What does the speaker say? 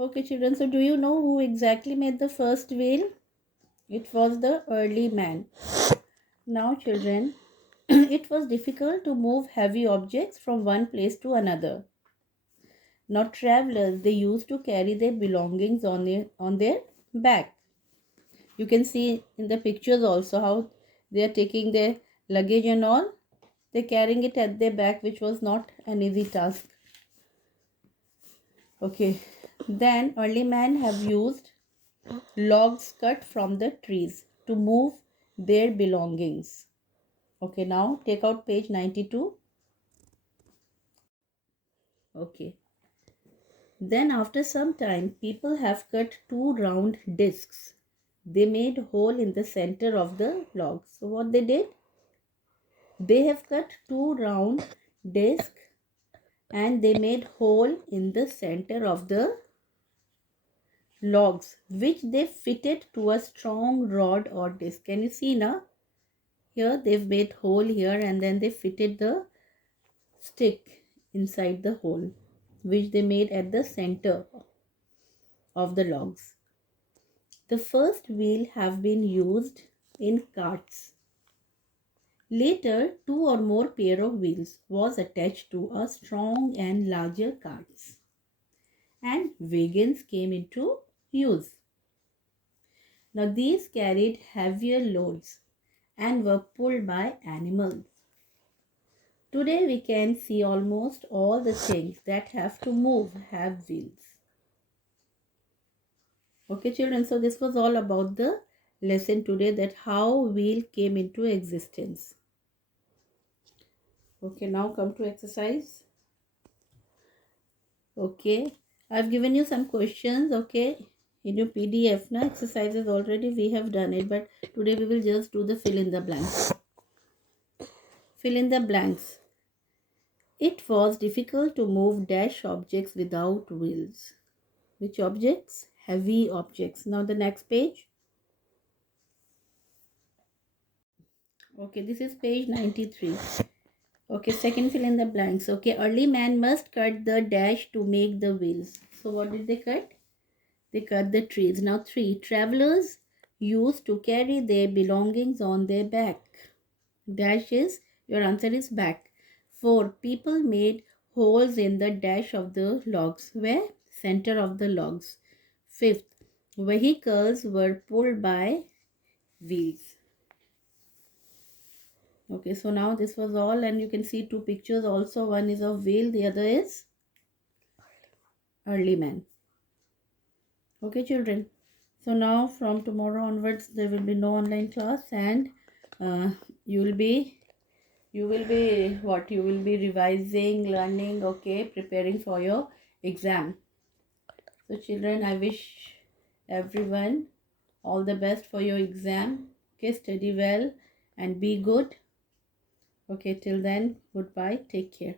Okay, children, so do you know who exactly made the first wheel? It was the early man. Now, children, it was difficult to move heavy objects from one place to another. Now, travelers, they used to carry their belongings on their back. You can see in the pictures also how they are taking their luggage and all. They're carrying it at their back, which was not an easy task. Okay, then early men have used logs cut from the trees to move their belongings. Okay, now take out page 92. Okay, then after some time, people have cut two round discs. They made hole in the center of the log. So what they did? They have cut two round discs and they made hole in the center of the logs, which they fitted to a strong rod or disc. Can you see now? Here they've made hole here and then they fitted the stick inside the hole, which they made at the center of the logs. The first wheel have been used in carts. Later, two or more pair of wheels was attached to a strong and larger carts, and wagons came into use. Now these carried heavier loads and were pulled by animals. Today we can see almost all the things that have to move have wheels. Okay children, so this was all about the lesson today, that how wheel came into existence. Okay, now come to exercise. Okay, I've given you some questions, okay, in your PDF. Now exercises already we have done it, but today we will just do the fill in the blanks. Fill in the blanks. It was difficult to move dash objects without wheels. Which objects? Heavy objects. Now the next page. Okay, this is page 93. Okay, second fill in the blanks. Okay, early man must cut the dash to make the wheels. So what did they cut? They cut the trees. Now 3. Travelers used to carry their belongings on their back. Dash is, your answer is back. 4. People made holes in the dash of the logs. Where? Center of the logs. 5th. Vehicles were pulled by wheels. Okay, so now this was all, and you can see two pictures also. One is of wheel, the other is early man. Okay children, so now from tomorrow onwards there will be no online class, and you will be what, you will be revising, learning, okay, preparing for your exam. So children, I wish everyone all the best for your exam. Okay, study well and be good. Okay, till then, goodbye, take care.